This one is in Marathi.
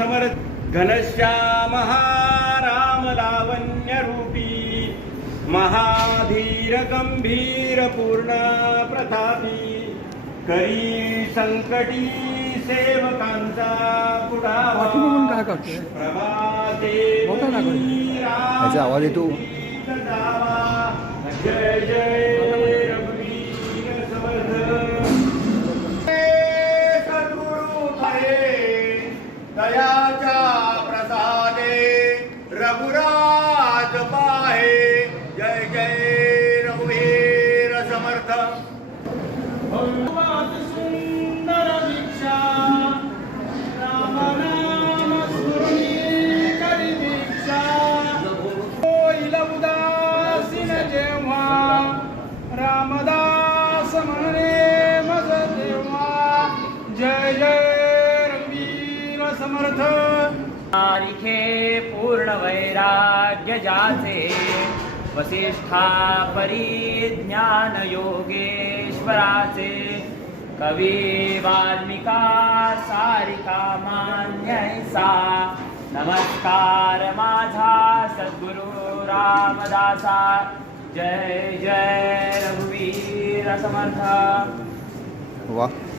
समर्थ घनश्याम राम लावण्य रूपी महाधीर गंभीर पूर्ण प्रतापी करी संकटी सेवकांचा पुढावा प्रभाते याचा आवाज येतो. जय जय रघुवीर समर्थ सद्गुरु हरे दयाच्या प्रसादे रघुराज पाहे जय जय रघुवीर समर्थ सुंदर दीक्षा राम नाम स्मरणी करी दीक्षा होईल उदासीन जेव्हा रामदास म्हणणे मज देवा जय जय रघुवीर समर्थ तारिखे पूर्ण वैराग्य जाचे वसिष्ठा परिज्ञान योगेश्वराचे कवी वाल्मिका सारिका मान्यैसा नमस्कार माझा सद्गुरु रामदासा जय जय रघुवीर समर्थ. वाह.